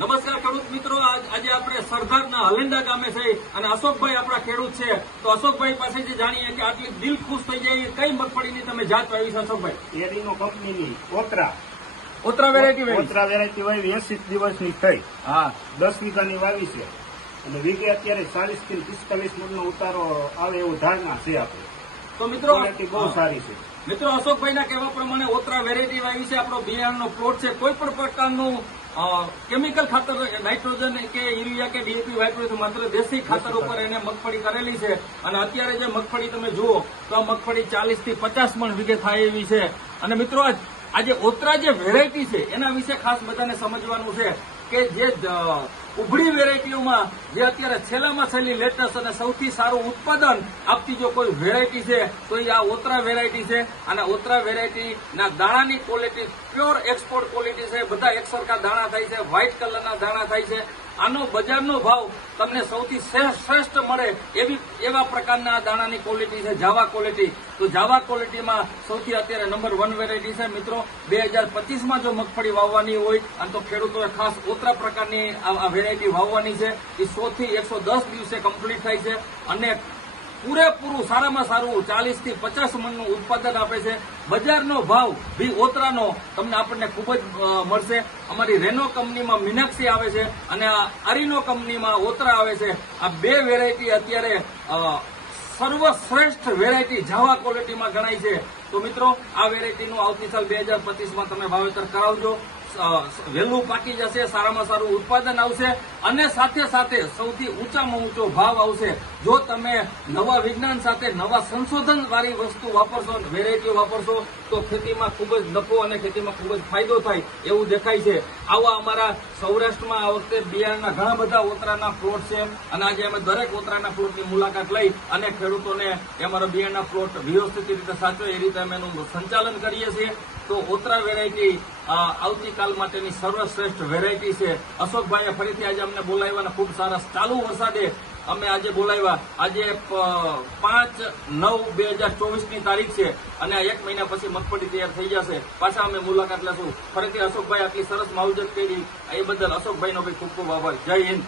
નમસ્કાર ખેડૂત મિત્રો, આજે આપણે સરદારના હલેન્ડા ગામે છે અને અશોકભાઈ આપણા ખેડૂત છે. તો અશોકભાઈ પાસેથી જાણીએ કે આટલી દિલ ખુશ થઈ જાય એ કઈ મગફળીની તમે જાત વાવી છે અશોકભાઈ? એરીનો કંપનીની ઓતરા વેરાયટી ઓતરા વેરાયટી વાવી 80 દિવસની થઈ. હા, 10 વીઘાની વાવી છે અને વીઘે અત્યારે 40 થી 45 મણનો ઉતારો આવે એવું ધારણા છે આપણે. તો મિત્રો ક્વોલિટી બહુ સારી છે. મિત્રો અશોકભાઈના કહેવા પ્રમાણે ઓતરા વેરાયટી વાવી છે. આપણો બિયારણનો પ્લોટ છે. કોઈ પણ પ્રકારનું કેમિકલ ખાતર, નાઇટ્રોજન કે યુરિયા કે ડીએપી વાપર્યું, માત્ર દેશી ખાતર ઉપર એને મગફળી કરેલી છે. અને અત્યારે જે મગફળી તમે જુઓ તો આ મગફળી 40 થી 50 મણ વીઘે થાય એવી છે. અને મિત્રો આજે ઓતરા જે વેરાયટી છે એના વિશે ખાસ બધાને સમજવાનું છે કે જે ઉભળી વેરાયટીઓમાં જે અત્યારે છેલ્લામાં છેલ્લી લેટેસ્ટ અને સૌથી સારું ઉત્પાદન આપતી જો કોઈ વેરાયટી છે તો એ આ ઓતરા વેરાયટી છે. અને ઓતરા વેરાયટીના દાણાની ક્વોલિટી પ્યોર એક્સપોર્ટ ક્વોલિટી છે. બધા એક સરખા દાણા થાય છે, વ્હાઇટ કલરના દાણા થાય છે. આનો બજારનો ભાવ તમને સૌથી શ્રેષ્ઠ મળે એવા પ્રકારના દાણાની ક્વોલિટી છે, જાવા ક્વોલિટી. તો જાવા ક્વોલિટીમાં સૌથી અત્યારે નંબર 1 વેરાયટી છે. મિત્રો 2025માં જો મગફળી વાવવાની હોય અને તો ખેડૂતોએ ખાસ ઓતરા પ્રકારની આ વેરાયટી વાવવાની છે. એ 100 થી 110 દિવસે કમ્પ્લીટ થાય છે અને પૂરેપૂરું સારામાં સારું 40 થી 50 મણનું ઉત્પાદન આપે છે. બજારનો ભાવ બી ઓતરાનો તમને આપણને ખૂબ જ મળશે. અમારી રેનો કંપનીમાં મીનાક્ષી આવે છે અને અરીનો કંપનીમાં ઓતરા આવે છે. આ બે વેરાયટી અત્યારે સર્વશ્રેષ્ઠ વેરાયટી જાવા ક્વોલિટીમાં ગણાય છે. તો મિત્રો આ વેરાયટીનું આવતી સાલ 2025માં તમે વાવેતર કરાવજો. વહેલું પાકી જશે, સારામાં સારું ઉત્પાદન આવશે અને સાથે સાથે સૌથી ઊંચામાં ઊંચો ભાવ આવશે. જો તમે નવા વિજ્ઞાન સાથે નવા સંશોધન વાળી વસ્તુ વાપરશો, વેરાયટીઓ વાપરશો તો ખેતીમાં ખૂબ જ નફો અને ખેતીમાં ખૂબ જ ફાયદો થાય એવું દેખાય છે. આવા અમારા સૌરાષ્ટ્રમાં આ વખતે બિયારણના ઘણા બધા ઓતરાના પ્લોટ છે અને આજે અમે દરેક ઓતરાના પ્લોટની મુલાકાત લઈ અને ખેડૂતોને અમારા બિયારણના પ્લોટ વ્યવસ્થિત રીતે સાચવે એ રીતે અમે એનું સંચાલન કરીએ છીએ. તો ઓતરા વેરાયટી આવતીકાલ માટેની સર્વશ્રેષ્ઠ વેરાયટી છે. અશોકભાઈએ ફરીથી આજે અમને બોલાવ્યા અને ખૂબ સારા ચાલુ વરસાદે અમે આજે બોલાવ્યા. આજે 5/9/2024ની તારીખ છે અને આ 1 મહિના પછી મગફળી તૈયાર થઈ જશે. પાછા અમે મુલાકાત લેશું. ફરીથી અશોકભાઈ આટલી સરસ માવજત કરી એ બદલ અશોકભાઈનો ખૂબ ખૂબ આભાર. જય હિન્દ.